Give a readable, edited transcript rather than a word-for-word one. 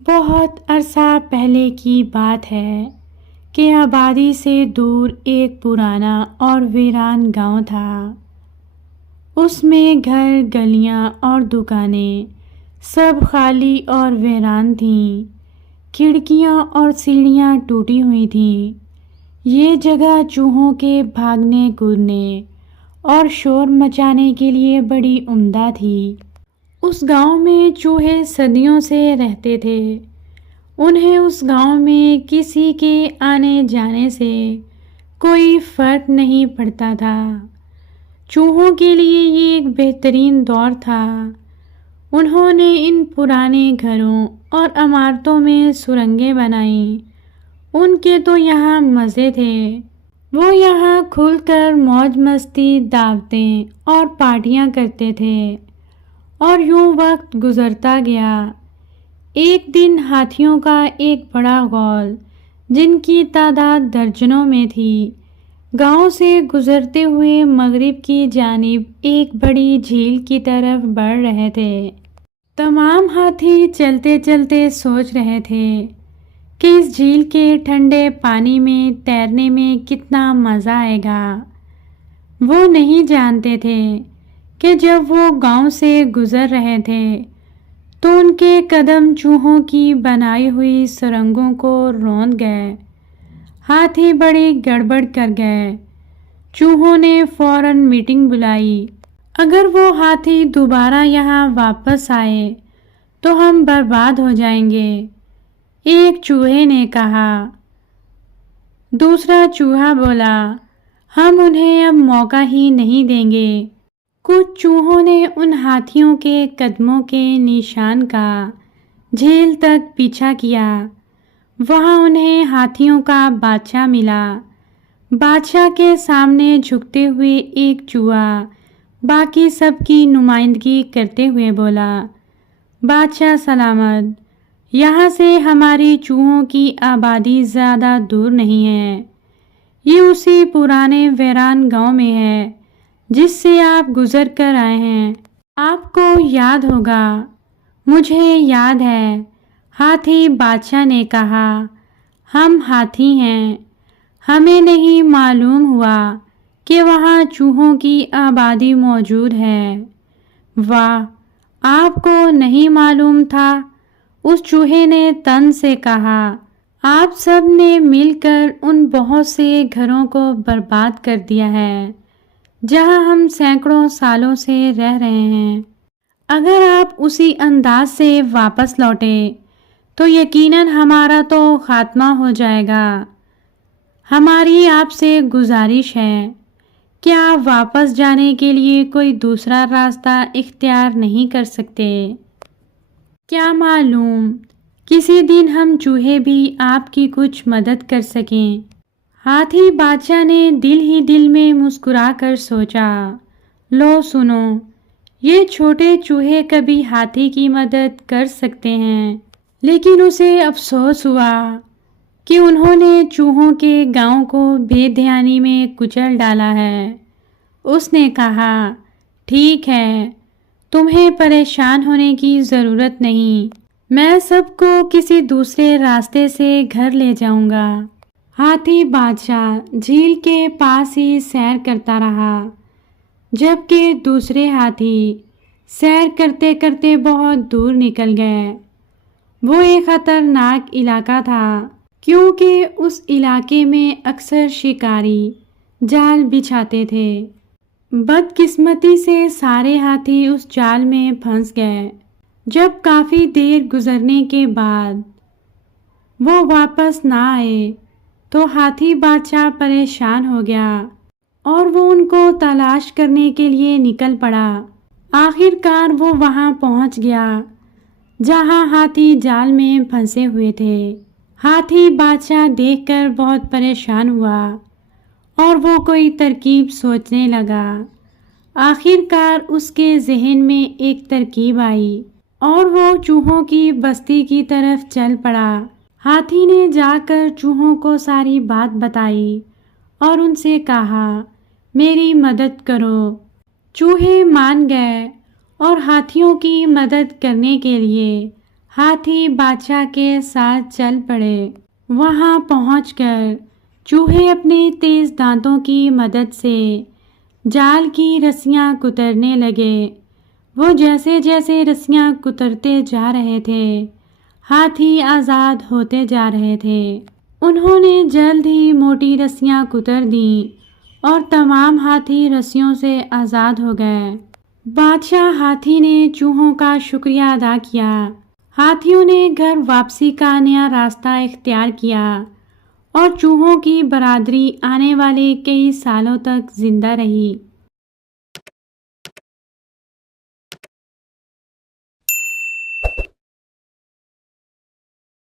بہت عرصہ پہلے کی بات ہے کہ آبادی سے دور ایک پرانا اور ویران گاؤں تھا۔ اس میں گھر، گلیاں اور دکانیں سب خالی اور ویران تھیں۔ کھڑکیاں اور سیڑھیاں ٹوٹی ہوئی تھیں۔ یہ جگہ چوہوں کے بھاگنے کودنے اور شور مچانے کے لیے بڑی عمدہ تھی۔ اس گاؤں میں چوہے صدیوں سے رہتے تھے۔ انہیں اس گاؤں میں کسی کے آنے جانے سے کوئی فرق نہیں پڑتا تھا۔ چوہوں کے لیے یہ ایک بہترین دور تھا۔ انہوں نے ان پرانے گھروں اور عمارتوں میں سرنگیں بنائیں۔ ان کے تو یہاں مزے تھے۔ وہ یہاں کھل کر موج مستی، دعوتیں اور پارٹیاں کرتے تھے۔ اور یوں وقت گزرتا گیا۔ ایک دن ہاتھیوں کا ایک بڑا غول، جن کی تعداد درجنوں میں تھی، گاؤں سے گزرتے ہوئے مغرب کی جانب ایک بڑی جھیل کی طرف بڑھ رہے تھے۔ تمام ہاتھی چلتے چلتے سوچ رہے تھے کہ اس جھیل کے ٹھنڈے پانی میں تیرنے میں کتنا مزہ آئے گا۔ وہ نہیں جانتے تھے کہ جب وہ گاؤں سے گزر رہے تھے تو ان کے قدم چوہوں کی بنائی ہوئی سرنگوں کو روند گئے۔ ہاتھی بڑی گڑبڑ کر گئے۔ چوہوں نے فوراً میٹنگ بلائی۔ اگر وہ ہاتھی دوبارہ یہاں واپس آئے تو ہم برباد ہو جائیں گے، ایک چوہے نے کہا۔ دوسرا چوہا بولا، ہم انہیں اب موقع ہی نہیں دیں گے۔ کچھ چوہوں نے ان ہاتھیوں کے قدموں کے نشان کا جھیل تک پیچھا کیا۔ وہاں انہیں ہاتھیوں کا بادشاہ ملا۔ بادشاہ کے سامنے جھکتے ہوئے ایک چوہا باقی سب کی نمائندگی کرتے ہوئے بولا، بادشاہ سلامت، یہاں سے ہماری چوہوں کی آبادی زیادہ دور نہیں ہے۔ یہ اسی پرانے ویران گاؤں میں ہے جس سے آپ گزر کر آئے ہیں۔ آپ کو یاد ہوگا۔ مجھے یاد ہے، ہاتھی بادشاہ نے کہا۔ ہم ہاتھی ہیں۔ ہمیں نہیں معلوم ہوا کہ وہاں چوہوں کی آبادی موجود ہے۔ واہ، آپ کو نہیں معلوم تھا؟ اس چوہے نے طنز سے کہا۔ آپ سب نے مل کر ان بہت سے گھروں کو برباد کر دیا ہے جہاں ہم سینکڑوں سالوں سے رہ رہے ہیں۔ اگر آپ اسی انداز سے واپس لوٹے تو یقیناً ہمارا تو خاتمہ ہو جائے گا۔ ہماری آپ سے گزارش ہے کہ آپ واپس جانے کے لیے کوئی دوسرا راستہ اختیار نہیں کر سکتے؟ کیا معلوم کسی دن ہم چوہے بھی آپ کی کچھ مدد کر سکیں۔ ہاتھی بادشاہ نے دل ہی دل میں مسکرا کر سوچا، لو سنو، یہ چھوٹے چوہے کبھی ہاتھی کی مدد کر سکتے ہیں، لیکن اسے افسوس ہوا کہ انہوں نے چوہوں کے گاؤں کو بے دھیانی میں کچل ڈالا ہے۔ اس نے کہا، ٹھیک ہے، تمہیں پریشان ہونے کی ضرورت نہیں، میں سب کو کسی دوسرے راستے سے گھر لے جاؤں گا۔ ہاتھی بادشاہ جھیل کے پاس ہی سیر کرتا رہا، جبکہ دوسرے ہاتھی سیر کرتے کرتے بہت دور نکل گئے۔ وہ ایک خطرناک علاقہ تھا، کیونکہ اس علاقے میں اکثر شکاری جال بچھاتے تھے۔ بدقسمتی سے سارے ہاتھی اس جال میں پھنس گئے۔ جب کافی دیر گزرنے کے بعد وہ واپس نہ آئے تو ہاتھی بادشاہ پریشان ہو گیا اور وہ ان کو تلاش کرنے کے لیے نکل پڑا۔ آخر کار وہ وہاں پہنچ گیا جہاں ہاتھی جال میں پھنسے ہوئے تھے۔ ہاتھی بادشاہ دیکھ کر بہت پریشان ہوا اور وہ کوئی ترکیب سوچنے لگا۔ آخر کار اس کے ذہن میں ایک ترکیب آئی اور وہ چوہوں کی بستی کی طرف چل پڑا۔ ہاتھی نے جا کر چوہوں کو ساری بات بتائی اور ان سے کہا، میری مدد کرو۔ چوہے مان گئے اور ہاتھیوں کی مدد کرنے کے لیے ہاتھی بادشاہ کے ساتھ چل پڑے۔ وہاں پہنچ کر چوہے اپنے تیز دانتوں کی مدد سے جال کی رسیاں کترنے لگے۔ وہ جیسے جیسے رسیاں کترتے جا رہے تھے، ہاتھی آزاد ہوتے جا رہے تھے۔ انہوں نے جلد ہی موٹی رسیاں کتر دیں اور تمام ہاتھی رسیوں سے آزاد ہو گئے۔ بادشاہ ہاتھی نے چوہوں کا شکریہ ادا کیا۔ ہاتھیوں نے گھر واپسی کا نیا راستہ اختیار کیا اور چوہوں کی برادری آنے والے کئی سالوں تک زندہ رہی۔